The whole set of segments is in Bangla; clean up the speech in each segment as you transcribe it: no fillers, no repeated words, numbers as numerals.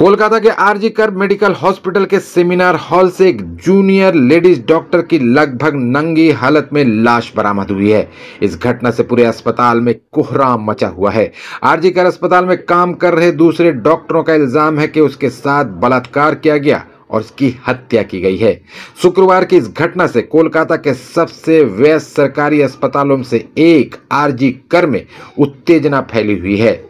कोलकाता के आरजी कर मेडिकल हॉस्पिटल के सेमिनार हॉल से एक जूनियर लेडीज डॉक्टर की लगभग नंगी हालत में लाश बरामद हुई है। इस घटना से पूरे अस्पताल में कोहराम मचा हुआ है। आरजी कर अस्पताल में काम कर रहे दूसरे डॉक्टरों का इल्जाम है कि उसके साथ बलात्कार किया गया और उसकी हत्या की गई है। शुक्रवार की इस घटना से कोलकाता के सबसे व्यस्त सरकारी अस्पतालों में से एक आरजी कर में उत्तेजना फैली हुई है।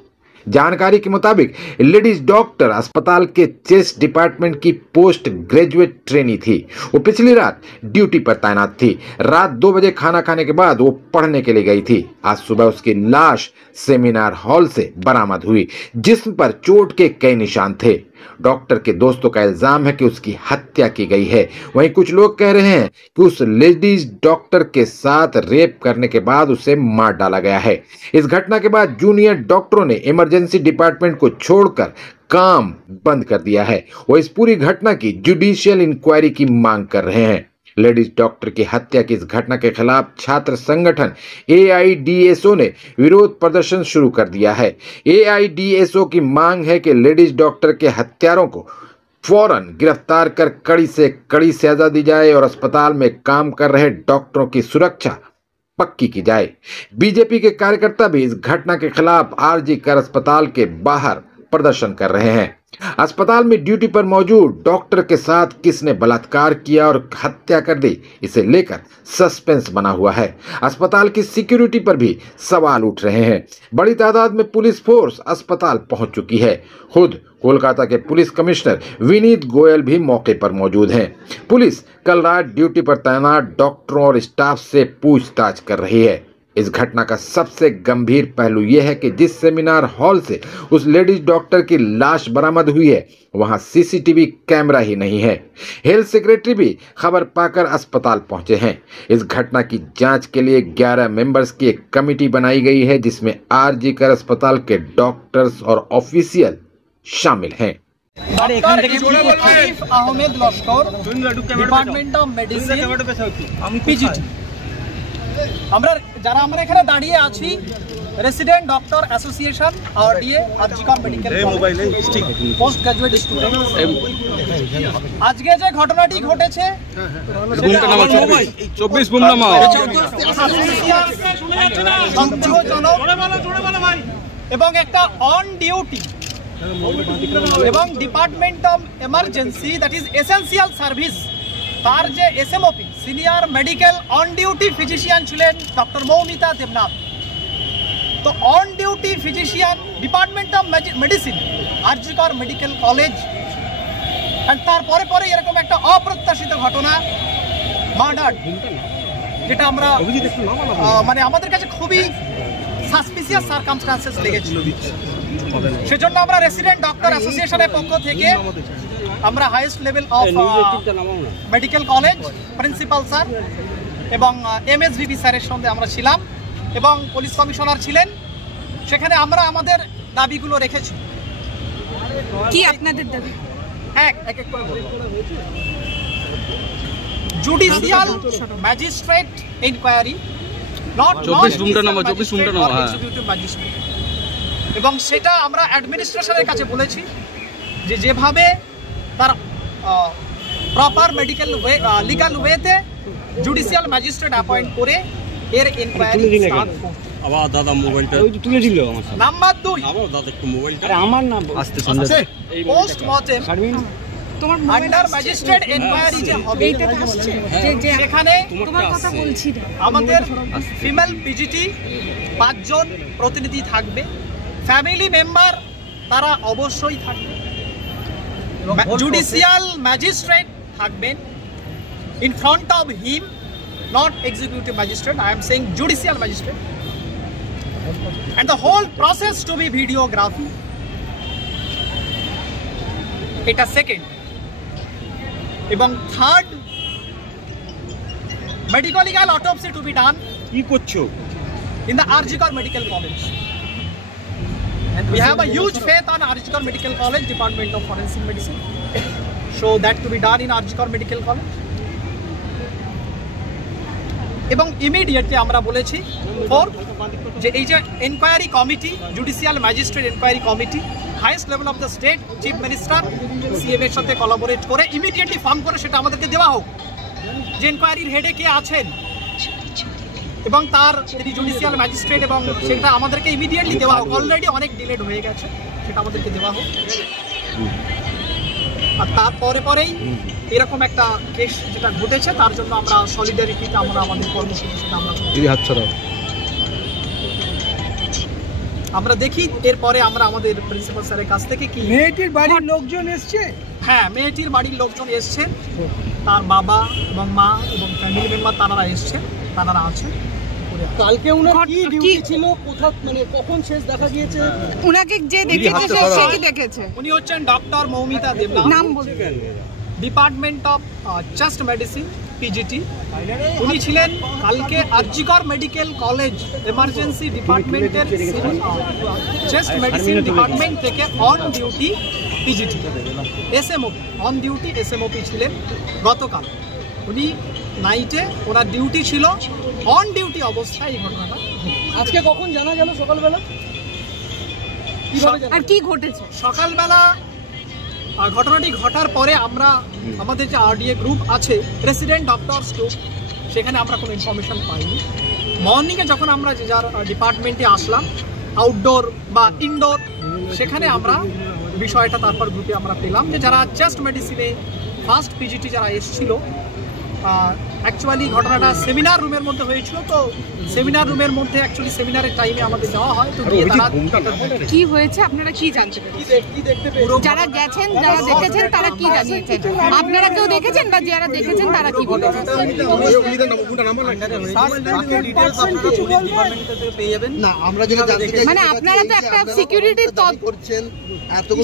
जानकारी के मुताबिक लेडीज डॉक्टर अस्पताल के चेस्ट डिपार्टमेंट की पोस्ट ग्रेजुएट ट्रेनी थी। वो पिछली रात ड्यूटी पर तैनात थी। रात 2 बजे खाना खाने के बाद वो पढ़ने के लिए गई थी। आज सुबह उसकी लाश सेमिनार हॉल से बरामद हुई, जिस्म पर चोट के कई निशान थे। डॉक्टर के दोस्तों का इल्जाम है कि उसकी हत्या की गई है। वहीं कुछ लोग कह रहे हैं कि उस लेडीज डॉक्टर के साथ रेप करने के बाद उसे मार डाला गया है। इस घटना के बाद जूनियर डॉक्टरों ने इमरजेंसी डिपार्टमेंट को छोड़कर काम बंद कर दिया है। वो इस पूरी घटना की जुडिशियल इंक्वायरी की मांग कर रहे हैं। लेडीज डॉक्टर की हत्या की इस घटना के खिलाफ छात्र संगठन AIDSO ने विरोध प्रदर्शन शुरू कर दिया है। AIDSO की मांग है कि लेडीज डॉक्टर के हत्यारों को फौरन गिरफ्तार कर कड़ी से कड़ी सजा दी जाए और अस्पताल में काम कर रहे डॉक्टरों की सुरक्षा पक्की की जाए। बीजेपी के कार्यकर्ता भी इस घटना के खिलाफ आरजी कर अस्पताल के बाहर प्रदर्शन कर रहे हैं। अस्पताल में ड्यूटी पर मौजूद डॉक्टर के साथ किसने बलात्कार किया और हत्या कर दी, इसे लेकर सस्पेंस बना हुआ है। अस्पताल की सिक्योरिटी पर भी सवाल उठ रहे हैं। बड़ी तादाद में पुलिस फोर्स अस्पताल पहुंच चुकी है। खुद कोलकाता के पुलिस कमिश्नर विनीत गोयल भी मौके पर मौजूद हैं। पुलिस कल रात ड्यूटी पर तैनात डॉक्टरों और स्टाफ से पूछताछ कर रही है। इस घटना का सबसे गंभीर पहलू यह है कि जिस सेमिनार हॉल से उस लेडीज डॉक्टर की लाश बरामद हुई है, वहां CCTV कैमरा ही नहीं है। हेल्थ सेक्रेटरी भी खबर पाकर अस्पताल पहुंचे हैं। इस घटना की जांच के लिए 11 मेंबर्स की एक कमेटी बनाई गई है, जिसमें आरजी कर अस्पताल के डॉक्टर्स और ऑफिशियल शामिल हैं। Ahmed Laskar, department of medicine, PGT। আমরা যারা আমরা এখানে দাঁড়িয়ে আছি রেসিডেন্ট ডক্টর অ্যাসোসিয়েশন RDA আরজি Kar medical post graduate student. আজকে যে ঘটনাটি ঘটেছে এবং একটা অন ডিউটি এবং department of emergency that is essential service তার যে SMOP senior medical on duty physician ছিলেন ডক্টর মৌমিতা দেবনাথ। তো on duty physician department of medicine R G Kar medical college, তারপরে পরে এরকম একটা অপ্রত্যাশিত ঘটনা মার্ডার, যেটা আমরা মানে আমাদের কাছে খুবই সাসপিসিয়াস সার্কামস্টান্সেস লেগেছিল। সেজন্য আমরা রেসিডেন্ট ডক্টর অ্যাসোসিয়েশনের পক্ষ থেকে আমরা highest level of medical college principal sir এবং MSVP স্যারের সঙ্গে আমরা ছিলাম এবং পুলিশ কমিশনার ছিলেন। সেখানে আমরা আমাদের দাবিগুলো রেখেছি। কি আপনাদের দাবি? এক করে বলবো। জুডিশিয়াল ম্যাজিস্ট্রেট ইনকোয়ারি, নট 24 ঘন্টা এক্সিকিউটিভ ম্যাজিস্ট্রেট। এবং সেটা আমরা অ্যাডমিনিস্ট্রেশনের কাছে বলেছি যে যেভাবে তার প্রপার মেডিকেল ওয়ে লিগাল ওয়েতে জুডিশিয়াল ম্যাজিস্ট্রেট অ্যাপয়েন্ট করে এর ইনকোয়ারি স্টার্ট করতে। আবার দাদা মোবাইলটা তুলে দিল আমার সাথে। নাম্বার 2, আবার দাদা একটু মোবাইলটা। আরে আমার নাম আসতে শুনছে পোস্টমর্টেম তোমার আন্ডার ম্যাজিস্ট্রেট ইনকোয়ারি যে হবে এইটা আসছে যে সেখানে তোমার কথা বলছি না, আমাদের ফিমেল PGT 5 জন প্রতিনিধি থাকবে, ফ্যামিলি মেম্বার তারা অবশ্যই থাকবে, জুডিশিয়াল ম্যাজিস্ট্রেট থাকবেন in front of him, not executive magistrate, I am saying judicial magistrate, and the whole process to be videography. এটা সেকেন্ড। এবং third, medico legal autopsy to be done কি করছো in the RG Kar Medical College. And we have a huge faith on RG Kar Medical College, Department of Forensic Medicine. So that to be done in RG Kar Medical College. এবং ইমিডিয়েটলি আমরা বলেছি 4 যে এই যে enquiry committee, judicial magistrate enquiry committee, highest level of the state, chief minister, CM এর সাথে কোলাবোরেট করে ইমিডিয়েটলি ফর্ম করে সেটা আমাদেরকে দেওয়া হোক, যে এনকোয়ারির হেডে কে আছেন এবং তার যিনি জুডিশিয়াল ম্যাজিস্ট্রেট, এবং সেটা আমাদেরকে ইমিডিয়েটলি দেওয়া হোক। অলরেডি অনেক ডিলেড হয়ে গেছে, সেটা আমাদেরকে দেওয়া হোক। আর তারপরে পরেই এরকম একটা কেস যেটা ঘটেছে তার জন্য আমরা সলিডারিটিতে আমরা আমাদের কর্মসূচি সেটা আমরা দেখি। এরপরে আমরা আমাদের প্রিন্সিপাল স্যারের কাছ থেকে কি মেয়েটির বাড়ির লোকজন এসছে, হ্যাঁ মেয়েটির বাড়ির লোকজন এসছেন, তার বাবা এবং মা এবং ফ্যামিলি মেম্বার তারা এসছেন, তারা আছেন। কালকে উনার কি ডিউটি ছিল, কোথাও মানে কখন শেষ দেখা গিয়েছে? উনাকে যে দেখেছে সে কি দেখেছে? উনি হচ্ছেন ডক্টর মৌমিতা দেবনাথ, নাম বলবেন? Department of chest medicine, P G T. উনি ছিলেন কালকে আরজিকর মেডিকেল কলেজ এমার্জেন্সি ডিপার্টমেন্টের চেস্ট মেডিসিন ডিপার্টমেন্ট থেকে on duty P G T S M O P, on duty S M O P ছিলেন গতকাল। উনি নাইটে ওনার ডিউটি ছিল, অন ডিউটি অবস্থায় এই ঘটনাটা। আজকে কখন জানা গেল সকালবেলা? আর কি ঘটেছে সকালবেলা ঘটনাটি ঘটার পরে আমরা আমাদের যে আরডিএ গ্রুপ আছে, রেসিডেন্ট ডক্টরস গ্রুপ, সেখানে আমরা কোনো ইনফরমেশন পাইনি। মর্নিংয়ে যখন আমরা যে যার ডিপার্টমেন্টে আসলাম, আউটডোর বা ইনডোর, সেখানে আমরা বিষয়টা তারপর গ্রুপে আমরা পেলাম যে যারা চেস্ট মেডিসিনে ফার্স্ট পিজিটি যারা এসেছিল, অ্যাকচুয়ালি ঘটনাটা সেমিনার রুমের মধ্যে হয়েছিল। তো সেমিনার রুমের মধ্যে অ্যাকচুয়ালি সেমিনারের টাইমে আমাদের যাওয়া হয়, তো গিয়ে তারা কি হয়েছে আপনারা কি জানতে পেরেছেন? যারা গেছেন, যারা দেখেছেন তারা কি জানিয়েছেন? আপনারা কেউ দেখেছেন বা যারা দেখেছেন তারা কি বলেছেন? মানে আপনারা তো একটা সিকিউরিটির তথ্য করছেন,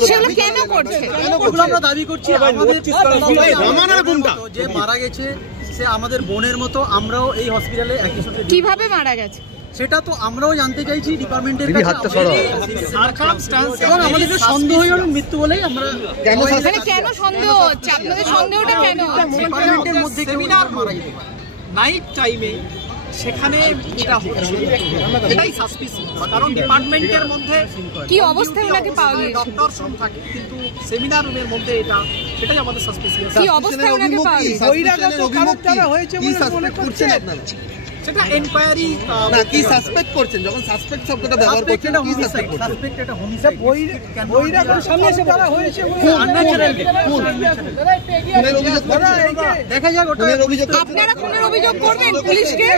সেগুলো কেন করছেন? আমরা দাবি করছি যে মারা গেছে সে আমাদের বোনের মতো, আমরাও এই হসপিটালে একই সাথে। কিভাবে মারা গেছে সেটা তো আমরাও জানতে চাইছি ডিপার্টমেন্টের কাছে। এবং আমাদের সন্দেহজনক মৃত্যু বলেই আমরা কেন সন্দেহ হচ্ছে? আপনাদের সন্দেহটা কেন? ডিপার্টমেন্টের মধ্যে সেমিনার মারা যেতে পারে নাইট টাইমে, সেখানে এটা হচ্ছে এটাই সাসপিসিয়াস। কারণ ডিপার্টমেন্টের মধ্যে কি অবস্থায় ওনাকে পাওয়া গেছে? ডক্টর রুম থাকে, কিন্তু সেমিনার রুমের মধ্যে এটা, সেটাই আমাদের সাসপিসিয়াস। কি অবস্থায় ওনাকে পাওয়া গেছে? বহিরাগত কারোর দ্বারা হয়েছে বলে মনে করছেন আপনারা? সেটা এনকোয়ারি না, কি সাসপেক্ট করছেন? যখন সাসপেক্ট শব্দটা ব্যবহার করছেন, কি সাসপেক্ট করছেন? সাসপেক্ট এটা হোমিসাইড। বহিরাগত সামনে এসে দ্বারা হয়েছে বলে আনন্যাচারালি দেখা যাক। ওটা আপনারা খুনের অভিযোগ করবেন পুলিশকে?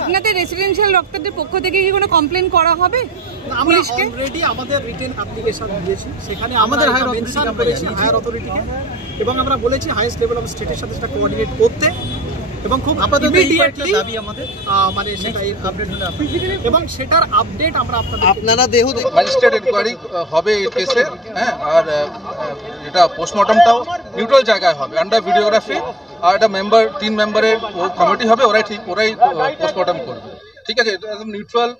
আপনাদের রেসিডেন্সিয়াল ডক্টরদের পক্ষ থেকে কি কোনো কমপ্লেন করা হবে আমরা পুলিশকে? অলরেডি আমাদের রিটেন অ্যাপ্লিকেশন দিয়েছি, সেখানে আমাদের হায়ার মেনশন করেছি হায়ার অথরিটিকে, এবং আমরা বলেছি হাইয়েস্ট লেভেল অফ স্টেটের সাথে সেটা কোঅর্ডিনেট করতে, এবং খুব ইমিডিয়েটলি মানে সেটা আপডেট হলে এবং সেটার আপডেট আমরা আপনারা দেহ ম্যাজিস্ট্রেট ইনকোয়ারি হবে এই কেসে, হ্যাঁ, আর এটা পোস্টমর্টমটাও নিউট্রাল জায়গায় হবে, আন্ডার ভিডিওগ্রাফি, আর একটা মেম্বার 3 মেম্বারের কমিটি হবে, ওরাই পোস্টমর্টম করবে, ঠিক আছে? একদম নিউট্রাল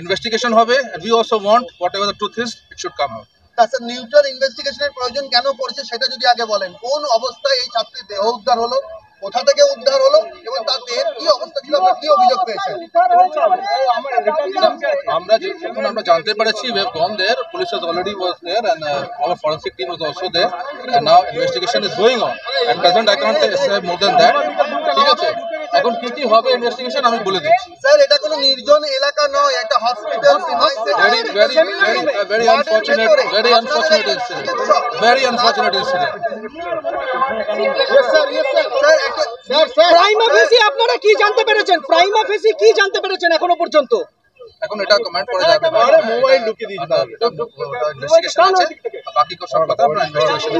ইনভেস্টিগেশন হবে। We also want whatever the truth is, it should come out. তাছাড়া নিউট্রাল ইনভেস্টিগেশনের প্রয়োজন কেন পড়ছে সেটা যদি আগে বলেন। কোন অবস্থায় এই ছাত্রীর দেহ উদ্ধার হলো, কোথা থেকে উদ্ধার হলো, এবং তার দেহের কি অবস্থা ছিল, আপনারা কি অভিযোগ পেয়েছেন? আমরা জানতে পেরেছি, we have gone there, police has already was there, and our forensic team was also there, and now investigation is going on, and present I can't say more than that, ঠিক আছে? এখন কি হবে ইনভেস্টিগেশন আমি বলে দিচ্ছি। স্যার, এটা কোনো নির্জন এলাকা নয়, একটা hospital. very unfortunate incident, very unfortunate incident. Prima ফেসি আপনারা কি জানতে পেরেছেন? প্রাইমা ফেসি কি জানতে পেরেছেন এখনো পর্যন্ত? এখন এটা কমেন্ট করা যাবে না, মোবাইল ঢুকিয়ে দিতে হবে, ইনভেস্টিগেশন আছে, বাকি সব কথা আমরা ইনভেস্টিগেশন